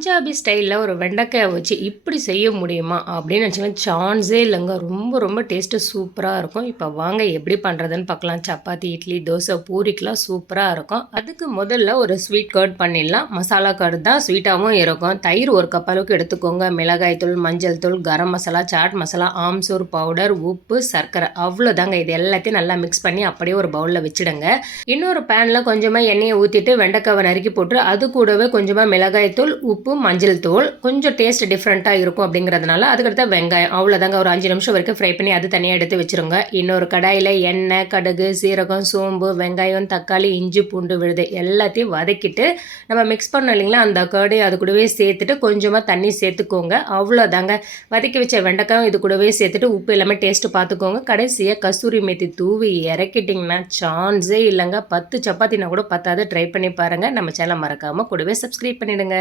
பஞ்சாபி ஸ்டைலில் ஒரு வெண்டைக்காயை வச்சு இப்படி செய்ய முடியுமா அப்படின்னு வச்சுக்கோங்க. சான்ஸே இல்லைங்க. ரொம்ப ரொம்ப டேஸ்ட்டு சூப்பராக இருக்கும். இப்போ வாங்க எப்படி பண்ணுறதுன்னு பார்க்கலாம். சப்பாத்தி, இட்லி, தோசை, பூரிக்கெலாம் சூப்பராக இருக்கும். அதுக்கு முதல்ல ஒரு ஸ்வீட் கர்ட் பண்ணிடலாம். மசாலா கர்ட் தான் ஸ்வீட்டாகவும் இருக்கும். தயிர் ஒரு கப் அளவுக்கு எடுத்துக்கோங்க. மிளகாய் தூள், மஞ்சள் தூள், கரம் மசாலா, சாட் மசாலா, ஆம்சூர் பவுடர், உப்பு, சர்க்கரை, அவ்வளோதாங்க. இது எல்லாத்தையும் நல்லா மிக்ஸ் பண்ணி அப்படியே ஒரு பவுலில் வச்சுடுங்க. இன்னொரு பேனில் கொஞ்சமாக எண்ணெயை ஊற்றிட்டு வெண்டைக்காவை நறுக்கி போட்டு அது கூடவே கொஞ்சமாக மிளகாய் தூள், உப்பு, மஞ்சள் தூள், கொஞ்சம் டேஸ்ட் டிஃப்ரெண்ட்டாக இருக்கும் அப்படிங்கிறதுனால அதுக்கடுத்த வெங்காயம் அவ்வளோதாங்க. ஒரு 5 நிமிஷம் வரைக்கும் ஃப்ரை பண்ணி அது தனியாக எடுத்து வச்சுருங்க. இன்னொரு கடாயில் எண்ணெய், கடுகு, சீரகம், சோம்பு, வெங்காயம், தக்காளி, இஞ்சி, பூண்டு விழுது எல்லாத்தையும் வதக்கிட்டு நம்ம மிக்ஸ் பண்ணோம் இல்லைங்களா, அந்த கர்டையும் அது கூடவே சேர்த்துட்டு கொஞ்சமாக தண்ணி சேர்த்துக்கோங்க. அவ்வளோதாங்க. வதக்கி வச்ச வெண்டைக்காயும் இது கூடவே சேர்த்துட்டு உப்பு எல்லாமே டேஸ்ட்டு பார்த்துக்கோங்க. கடைசியாக கஸ்தூரி மேத்தி தூவி இறக்கிட்டிங்கன்னா சான்ஸே இல்லைங்க. 10 சப்பாத்தினா கூட பத்தாது. ட்ரை பண்ணி பாருங்கள். நம்ம சேனல் மறக்காமல் கூடவே சப்ஸ்கிரைப் பண்ணிவிடுங்க.